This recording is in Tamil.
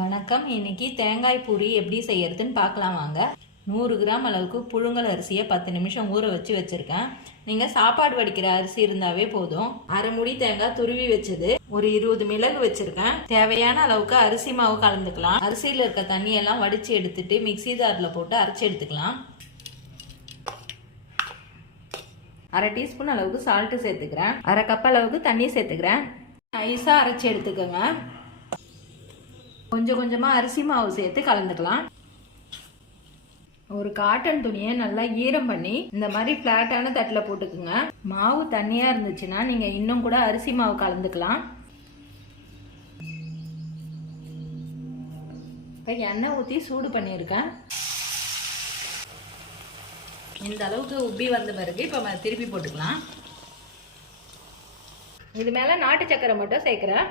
வணக்கம். இன்னைக்கு தேங்காய் பூரி எப்படி செய்யறதுன்னு பார்க்கலாம் வாங்க. 100 கிராம் அளவுக்கு புழுங்கல் அரிசியை 10 நிமிஷம் ஊற வச்சிருக்கேன். நீங்கள் சாப்பாடு வடிக்கிற அரிசி இருந்தாவே போதும். அரை முடி தேங்காய் துருவி வச்சது, ஒரு 20 மிளகு வச்சிருக்கேன். தேவையான அளவுக்கு அரிசி மாவு கலந்துக்கலாம். அரிசியில் இருக்க தண்ணியெல்லாம் வடித்து எடுத்துட்டு மிக்சி ஜாரில் போட்டு அரைச்சி எடுத்துக்கலாம். அரை டீஸ்பூன் அளவுக்கு சால்ட்டு சேர்த்துக்கிறேன். அரை கப் அளவுக்கு தண்ணி சேர்த்துக்கிறேன். நைஸாக அரைச்சி எடுத்துக்கோங்க. கொஞ்சம் கொஞ்சமாக அரிசி மாவு சேர்த்து கலந்துக்கலாம். ஒரு காட்டன் துணியை நல்லா ஈரம் பண்ணி இந்த மாதிரி ஃப்ளாட்டான தட்டில் போட்டுக்குங்க. மாவு தண்ணியாக இருந்துச்சுன்னா நீங்கள் இன்னும் கூட அரிசி மாவு கலந்துக்கலாம். இப்போ எண்ணெய் ஊற்றி சூடு பண்ணியிருக்கேன். இந்த அளவுக்கு உப்பி வந்த பிறகு இப்போ திருப்பி போட்டுக்கலாம். இது மேலே நாட்டு சக்கரை மட்டும் சேர்க்குறேன்.